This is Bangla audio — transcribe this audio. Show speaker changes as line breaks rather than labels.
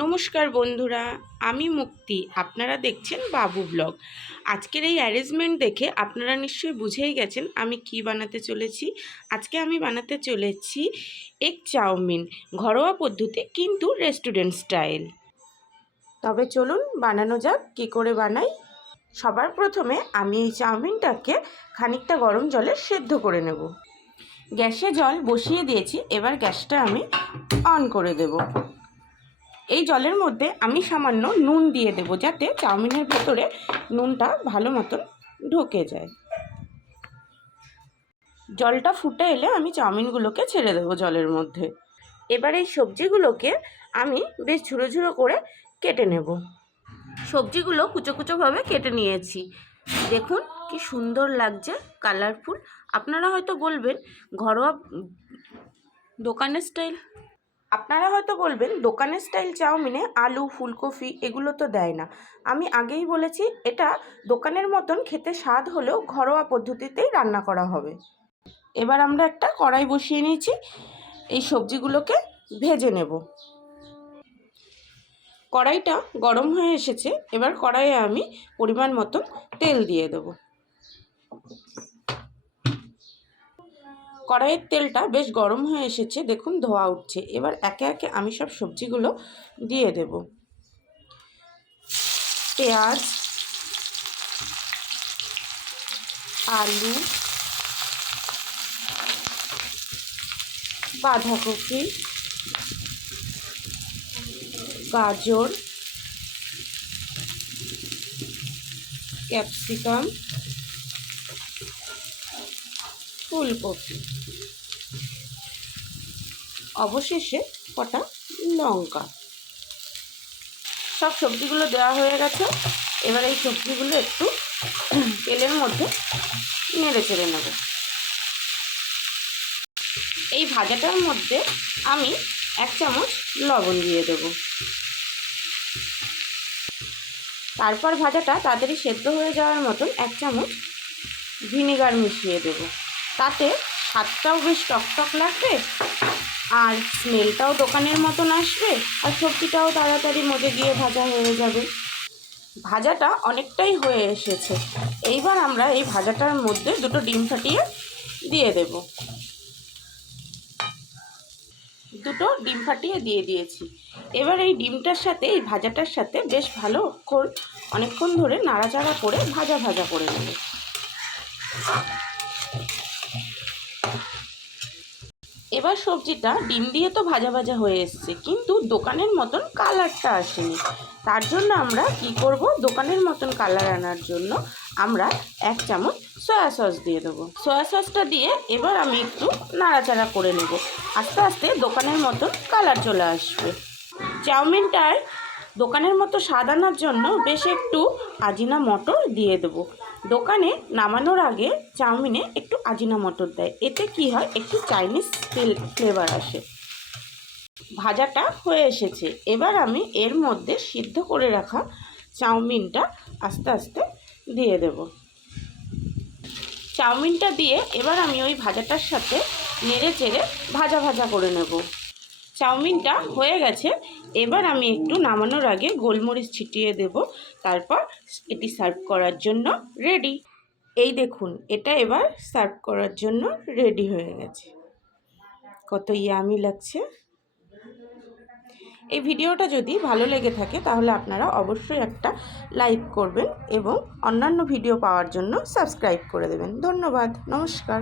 নমস্কার বন্ধুরা, আমি মুক্তি। আপনারা দেখছেন বাবু ব্লগ। আজকের এই অ্যারেঞ্জমেন্ট দেখে আপনারা নিশ্চয়ই বুঝেই গেছেন আমি কি বানাতে চলেছি। আজকে আমি বানাতে চলেছি এক চাউমিন ঘরোয়া পদ্ধতি কিন্তু রেস্টুরেন্ট স্টাইল তবে চলুন বানানো যাক, কী করে বানাই? সবার প্রথমে আমি এই চাউমিনটাকে খানিকটা গরম জলে সেদ্ধ করে নেব। গ্যাসে জল বসিয়ে দিয়েছি, এবার গ্যাসটা আমি অন করে দেব। এই জলের মধ্যে আমি সামান্য নুন দিয়ে দেব যাতে চাউমিনের ভেতরে নুনটা ভালো মতন ঢুকে যায়। জলটা ফুটে এলে আমি চাউমিনগুলোকে ছেড়ে দেবো জলের মধ্যে। এবার এই সবজিগুলোকে আমি বেশ ঝুড়ো ঝুড়ো করে কেটে নেব। সবজিগুলো কুচো কুচোভাবে কেটে নিয়েছি। দেখুন কি সুন্দর লাগছে কালারফুল আপনারা হয়তো বলবেন, ঘরোয়া দোকানের স্টাইল আপনারা হয়তো বলবেন, দোকানের স্টাইল চাউমিনে আলু, ফুলকপি এগুলো তো দেয় না। আমি আগেই বলেছি, এটা দোকানের মতন খেতে স্বাদ হলেও ঘরোয়া পদ্ধতিতেই রান্না করা হবে। এবার আমরা একটা কড়াই বসিয়ে নিয়েছি, এই সবজিগুলোকে ভেজে নেব। কড়াইটা গরম হয়ে এসেছে, এবার কড়াইয়ে আমি পরিমাণ মতন তেল দিয়ে দেব। কড়াইয়ের তেলটা বেশ গরম হয়ে এসেছে। দেখুন, ধোয়া উঠছে। এবার একে একে আমি সব সবজিগুলো দিয়ে দেব। পেঁয়াজ, আলু, বাঁধাকপি, গাজর, ক্যাপসিকাম ফুলকপি। অবশেষে কটা লঙ্কা। সব সবজিগুলো দেওয়া হয়ে গেছে। এবার এই সবজিগুলো একটু তেলের মধ্যে নেড়ে চেড়ে নেব। এই ভাজাটার মধ্যে আমি এক চামচ লবণ দিয়ে দেব। তারপর ভাজাটা তাড়াতাড়ি সেদ্ধ হয়ে যাওয়ার মতন এক চামচ ভিনেগার মিশিয়ে দেব। তাতে স্বাদটাও বেশ টকটক লাগবে আর স্মেলটাও দোকানের মতন আসবে আর সবজিটাও তাড়াতাড়ি মজে গিয়ে ভাজা হয়ে যাবে। ভাজাটা অনেকটাই হয়ে এসেছে। এইবার আমরা এই ভাজাটার মধ্যে দুটো ডিম ফাটিয়ে দিয়ে দেব। দুটো ডিম ফাটিয়ে দিয়ে দিয়েছি। এবার এই ডিমটার সাথে, এই ভাজাটার সাথে বেশ ভালোক্ষণ অনেকক্ষণ ধরে নাড়াচাড়া করে ভাজা ভাজা করে নেব। এবার সবজিটা ডিম দিয়ে তো ভাজা ভাজা হয়ে এসছে, কিন্তু দোকানের মতন কালারটা আসেনি। তার জন্য আমরা কি করব? দোকানের মতন কালার আনার জন্য আমরা এক চামচ সয়া সস দিয়ে দেবো। সয়া সসটা দিয়ে এবার আমি একটু নাড়াচাড়া করে নেব। আস্তে আস্তে দোকানের মতন কালার চলে আসবে। চাউমিনটার দোকানের মতো স্বাদ আনার জন্য বেশ একটু আজিনা মটর দিয়ে দেবো। দোকানে নামানোর আগে চাউমিনে একটু আজিনা মটর দেয়। এতে কি হয়? একটু চাইনিজ ফ্লেভার আসে। ভাজাটা হয়ে এসেছে। এবার আমি এর মধ্যে সিদ্ধ করে রাখা চাউমিনটা আস্তে আস্তে দিয়ে দেব। চাউমিনটা দিয়ে এবার আমি ওই ভাজাটার সাথে নেড়ে চেড়ে ভাজা ভাজা করে নেব। চাউমিনটা হয়ে গেছে। এবার আমি একটু নামানোর আগে গোলমরিচ ছিটিয়ে দেব। তারপর এটি সার্ভ করার জন্য রেডি। এই দেখুন, এটা এবার সার্ভ করার জন্য রেডি হয়ে গেছে। কত ইয়ামি লাগছে। এই ভিডিওটা যদি ভালো লেগে থাকে, তাহলে আপনারা অবশ্যই একটা লাইক করবেন এবং অন্যান্য ভিডিও পাওয়ার জন্য সাবস্ক্রাইব করে দেবেন। ধন্যবাদ, নমস্কার।